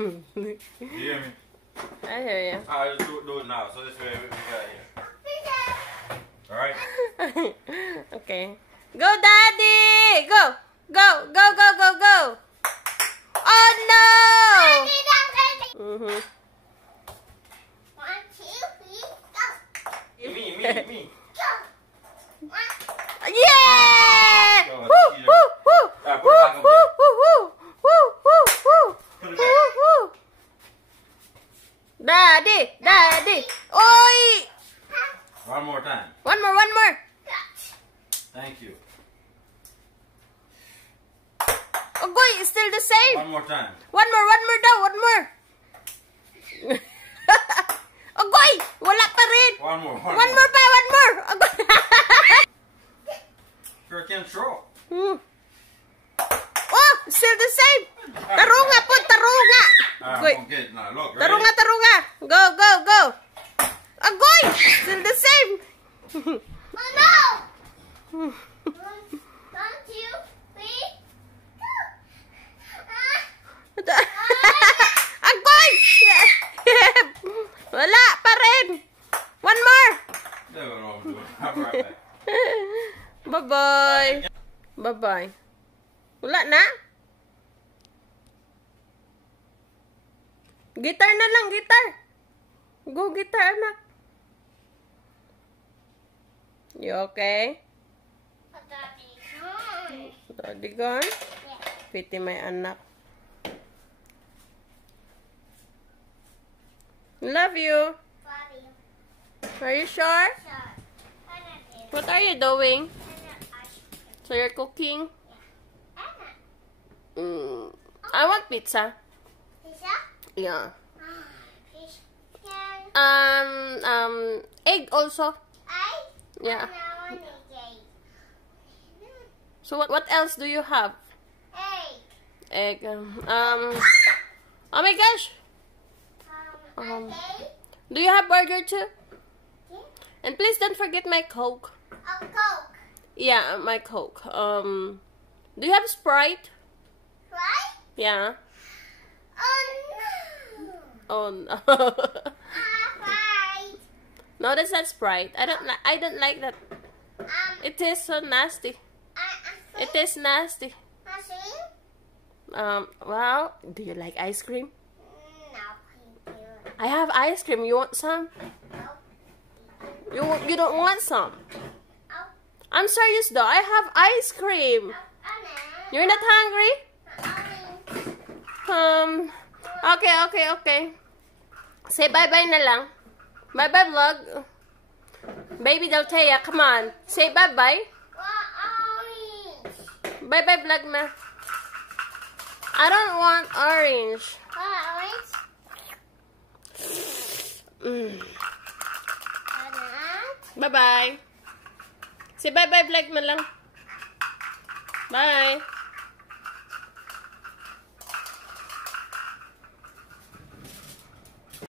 You hear me? I hear you. Alright, let's do it now. So this way we got here. Alright? Okay. Go, Daddy! Go! Go! Go, go, go, go! Oh, no! Mm-hmm. 1, 2, 3, go! Me. Yeah! Go, Woo! cheater. Woo! Woo! Alright, put Woo! it back on Woo! Woo! Woo! Woo! Woo! Put it Woo! back. Woo! Daddy! Daddy! Oi! One more time. One more, one more. Thank you. Oh, boy, it's still the same. One more time. One more daw, one more. Oh, boy, wala pa rin. One more. One more pa, one more. Sure can throw. Oh, still the same. Tarunga po, tarunga. Goy. I'm get it now. Look, ready? Tarunga, tarunga. Go, go, go. Agoy, still the same. Oh no! 1, 2, 3, go! Agoy. Wala pa rin. One more. That's what I'm doing. I'll be right back. Bye-bye. Bye-bye. Wala na? Guitar na lang, guitar. Go guitar, anak. You okay? Daddy gone? Pity my anak. Love you. Are you sure? What are you doing? So you're cooking? I want pizza. Yeah. Egg also. Yeah. So what else do you have? Egg. Oh my gosh. Do you have burger too? And please don't forget my Coke. Coke. Yeah, my Coke. Do you have Sprite? Right? Yeah. Oh no. Oh no. Right. No, that's not Sprite. I don't like that. It tastes so nasty. It tastes nasty. Well, do you like ice cream? No, thank you. I have ice cream. You want some? You don't want some? I'm serious though. I have ice cream. You're not hungry? Okay. Say bye-bye na lang. Bye-bye vlog. Baby Deltea, come on. Say bye-bye. Bye-bye vlog na. I don't want orange. Bye-bye. Say bye-bye vlog na lang. Bye.